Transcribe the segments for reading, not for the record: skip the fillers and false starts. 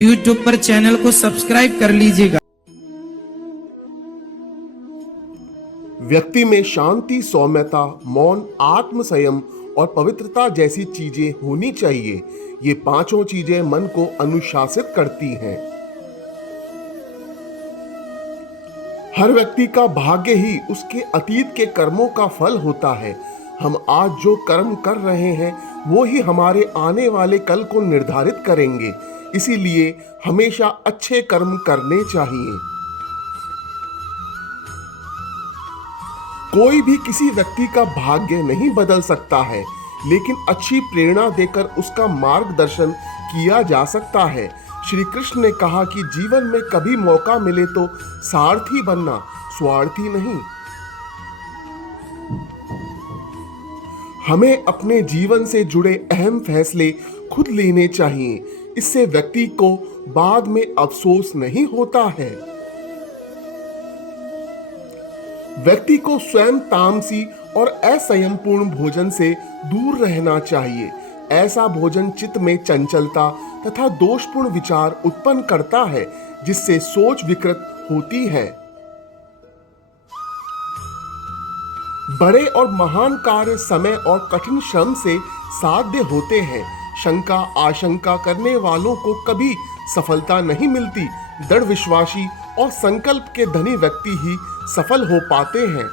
YouTube पर channel को subscribe कर लीजिएगा। व्यक्ति में शांति, सौम्यता, मौन, आत्म संयम और पवित्रता जैसी चीजें होनी चाहिए। ये पांचों चीजें मन को अनुशासित करती हैं। हर व्यक्ति का भाग्य ही उसके अतीत के कर्मों का फल होता है। हम आज जो कर्म कर रहे हैं वो ही हमारे आने वाले कल को निर्धारित करेंगे। इसीलिए हमेशा अच्छे कर्म करने चाहिए। कोई भी किसी व्यक्ति का भाग्य नहीं बदल सकता है, लेकिन अच्छी प्रेरणा देकर उसका मार्गदर्शन किया जा सकता है। श्री कृष्ण ने कहा कि जीवन में कभी मौका मिले तो सारथी बनना, स्वार्थी नहीं। हमें अपने जीवन से जुड़े अहम फैसले खुद लेने चाहिए। इससे व्यक्ति को बाद में अफसोस नहीं होता है। व्यक्ति को स्वयं तामसी और असंयमपूर्ण भोजन से दूर रहना चाहिए। ऐसा भोजन चित्त में चंचलता तथा दोषपूर्ण विचार उत्पन्न करता है, जिससे सोच विकृत होती है। बड़े और महान कार्य समय और कठिन श्रम से साध्य होते हैं। शंका आशंका करने वालों को कभी सफलता नहीं मिलती। दृढ़ विश्वासी और संकल्प के धनी व्यक्ति ही सफल हो पाते हैं।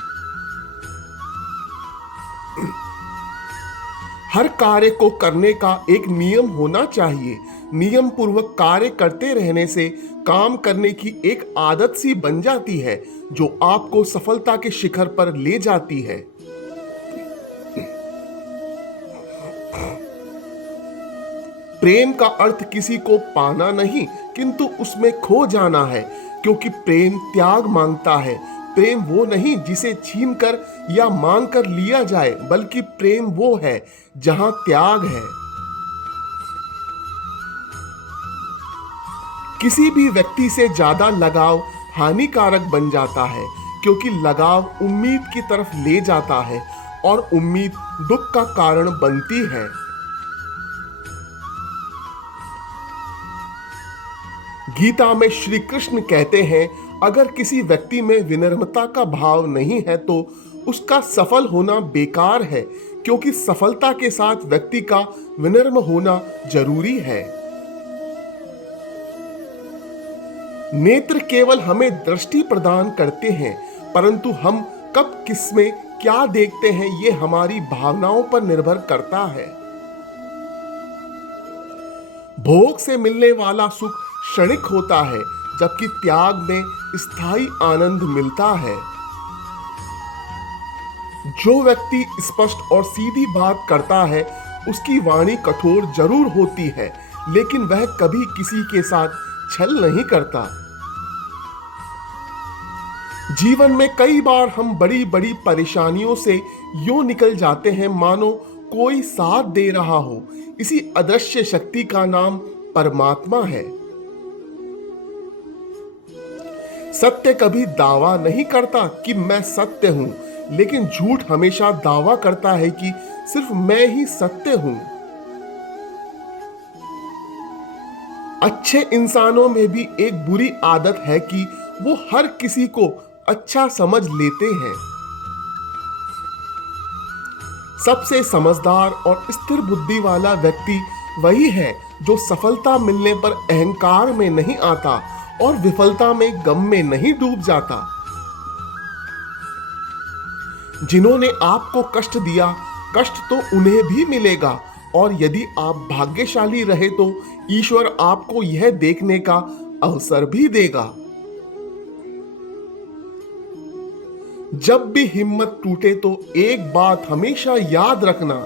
हर कार्य को करने का एक नियम होना चाहिए। नियम पूर्वक कार्य करते रहने से काम करने की एक आदत सी बन जाती है, जो आपको सफलता के शिखर पर ले जाती है। प्रेम का अर्थ किसी को पाना नहीं, किंतु उसमें खो जाना है, क्योंकि प्रेम त्याग मांगता है। प्रेम वो नहीं जिसे छीनकर या मांग कर लिया जाए, बल्कि प्रेम वो है जहां त्याग है। किसी भी व्यक्ति से ज्यादा लगाव हानिकारक बन जाता है, क्योंकि लगाव उम्मीद की तरफ ले जाता है और उम्मीद दुख का कारण बनती है। गीता में श्री कृष्ण कहते हैं, अगर किसी व्यक्ति में विनम्रता का भाव नहीं है तो उसका सफल होना बेकार है, क्योंकि सफलता के साथ व्यक्ति का विनम्र होना जरूरी है। नेत्र केवल हमें दृष्टि प्रदान करते हैं, परंतु हम कब किसमें क्या देखते हैं ये हमारी भावनाओं पर निर्भर करता है। भोग से मिलने वाला सुख क्षणिक होता है, जबकि त्याग में स्थायी आनंद मिलता है। जो व्यक्ति स्पष्ट और सीधी बात करता है उसकी वाणी कठोर जरूर होती है, लेकिन वह कभी किसी के साथ छल नहीं करता। जीवन में कई बार हम बड़ी बड़ी परेशानियों से यूं निकल जाते हैं मानो कोई साथ दे रहा हो। इसी अदृश्य शक्ति का नाम परमात्मा है। सत्य कभी दावा नहीं करता कि मैं सत्य हूं, लेकिन झूठ हमेशा दावा करता है कि सिर्फ मैं ही सत्य हूं। अच्छे इंसानों में भी एक बुरी आदत है कि वो हर किसी को अच्छा समझ लेते हैं। सबसे समझदार और स्थिर बुद्धि वाला व्यक्ति वही है जो सफलता मिलने पर अहंकार में नहीं आता और विफलता में गम में नहीं डूब जाता। जिन्होंने आपको कष्ट दिया, कष्ट तो उन्हें भी मिलेगा, और यदि आप भाग्यशाली रहे तो ईश्वर आपको यह देखने का अवसर भी देगा। जब भी हिम्मत टूटे तो एक बात हमेशा याद रखना,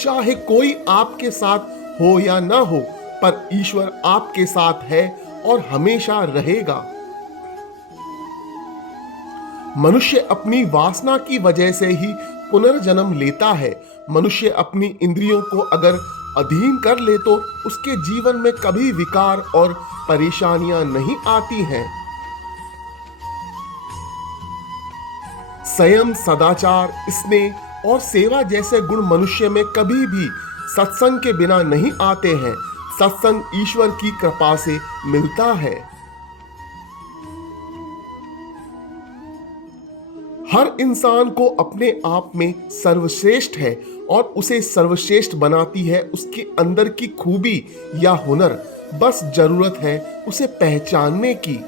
चाहे कोई आपके साथ हो या ना हो, पर ईश्वर आपके साथ है और हमेशा रहेगा। मनुष्य अपनी वासना की वजह से ही पुनर्जन्म लेता है। मनुष्य अपनी इंद्रियों को अगर अधीन कर ले तो उसके जीवन में कभी विकार और परेशानियां नहीं आती हैं। संयम, सदाचार, स्नेह और सेवा जैसे गुण मनुष्य में कभी भी सत्संग के बिना नहीं आते हैं। सत्संग ईश्वर की कृपा से मिलता है। हर इंसान को अपने आप में सर्वश्रेष्ठ है और उसे सर्वश्रेष्ठ बनाती है उसके अंदर की खूबी या हुनर। बस जरूरत है उसे पहचानने की।